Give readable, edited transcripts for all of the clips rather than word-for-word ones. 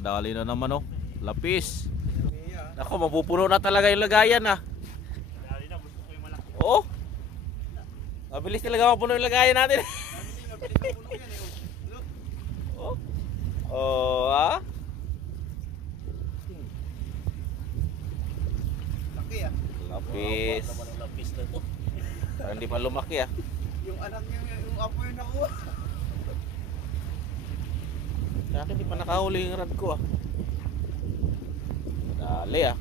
Nakadali na naman oh. Lapis. Ako, mapupuno na talaga yung lagayan ah. Oo. Mabilis talaga mapuno yung lagayan natin. Oh. Oh, ah. Laki ah. Lapis. Lapis na to. Parang hindi pa lumaki ah. Yung anak niya, yung apo yung nakuha. Sa akin di pa nakahuli yung rad ko ah. Dali ah.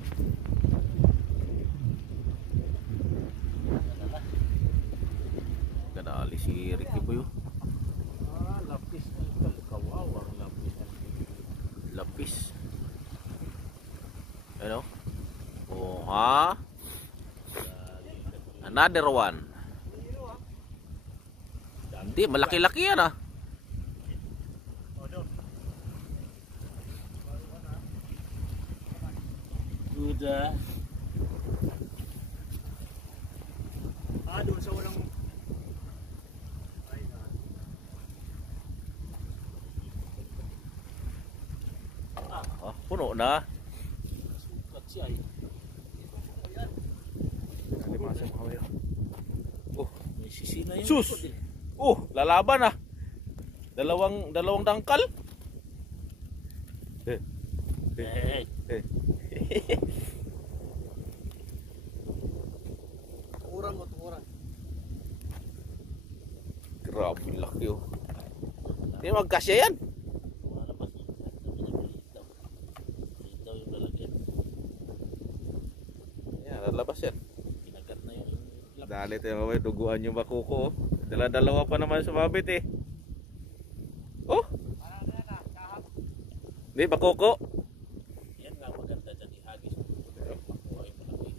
Kadali si Ricky Boy. Ah, lapis. Kawawang lapis. Lapis. Ano? Oh ha? Another one. Hindi, malaki-laki yan ah. Good ah. Ah, doon sa walang... Oh, puno na. Sukat siya eh. Oh, May sisi na yun. sus! Oh, lalaban ah. Dalawang dangkal. Eh. Tukurang o tukurang. Grabe laki oh. Hindi magkasya yan. Malabas. Itaw yung lalagyan. Yan, lalabas yan. Kinagat na yung lapis. Dali tayo mamaya, duguan yung bakuko oh. Dala-dalawa pa naman sumabit eh. Oh, Parang yan ah, kahap. hindi bakuko. Yan nga maganda dyan ihagis. Makuha yung malaki.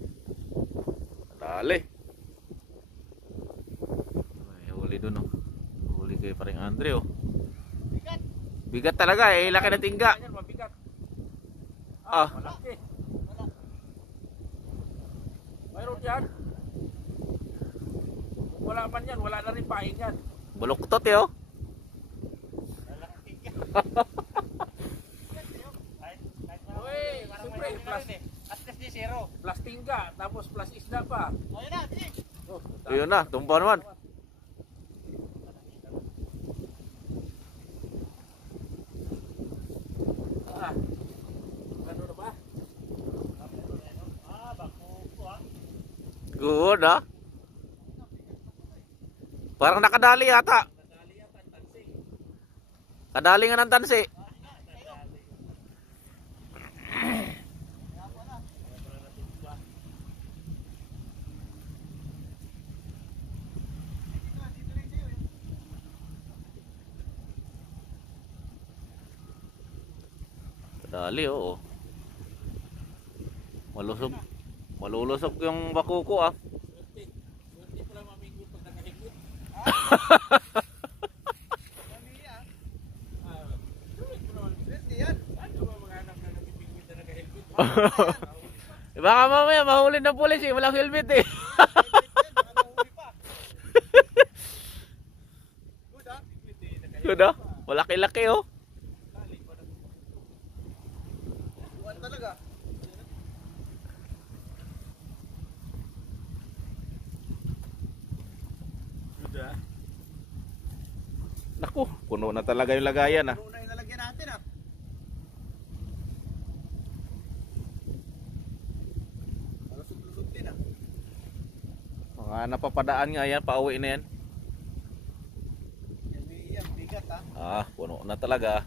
Dali. May huli dun oh. Huli kay paring Andre oh. Bigat. Bigat talaga eh, laki na tingga. Yan, mabigat. Ah, Malaki. Mayroon yan. Kung wala man yan, wala na rin pain yan. baluktot eh oh. Uy, siyempre, plus tingga, tapos plus isda pa. Ayun na, sige. Oh, Ayun na, tumpa naman. Ah, ano na ba? Good ah. Parang nakadali yata. Kadali nga ng tansi. Kadali oo. Malusog. Malulusog yung bakuko ah. Swerte pala mamingwit pag nakahigwit. Swerte yan. Ano ba mga anak na namimingwit na nakahigwit? Baka mamaya mahuli ng pulis eh, walang helmet eh. Good ah. Good ah. Malaki-laki oh. Buwan talaga. Sudah. Naku, puno na talaga yung lagayan ah. Puno na yung lalagyan natin ah. Lusog-lusog din ah. Mga napapadaan nga yan, pauwi na yan. Yan, bigat ah. Ah, puno na talaga.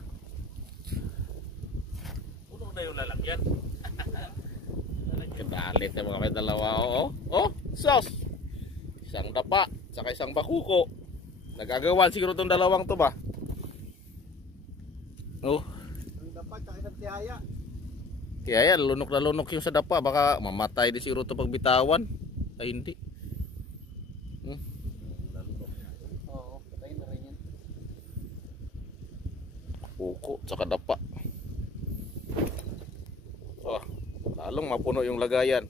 Puno na yung lalagyan. Kadalit na mga may dalawa oh. Oh, sos. Isang dapa, saka isang bakuko. Nagagawan siguro itong dalawang to ba? Oh, Ang dapat, tsaka isang tihaya. kaya yan, lunok na lunok yung sa dapa. Baka mamatay din siguro ito pag bitawan. Ay hindi. Oo, patayin na rin yan. Bakuko, saka dapa. Oh, lalong mapuno yung lagayan.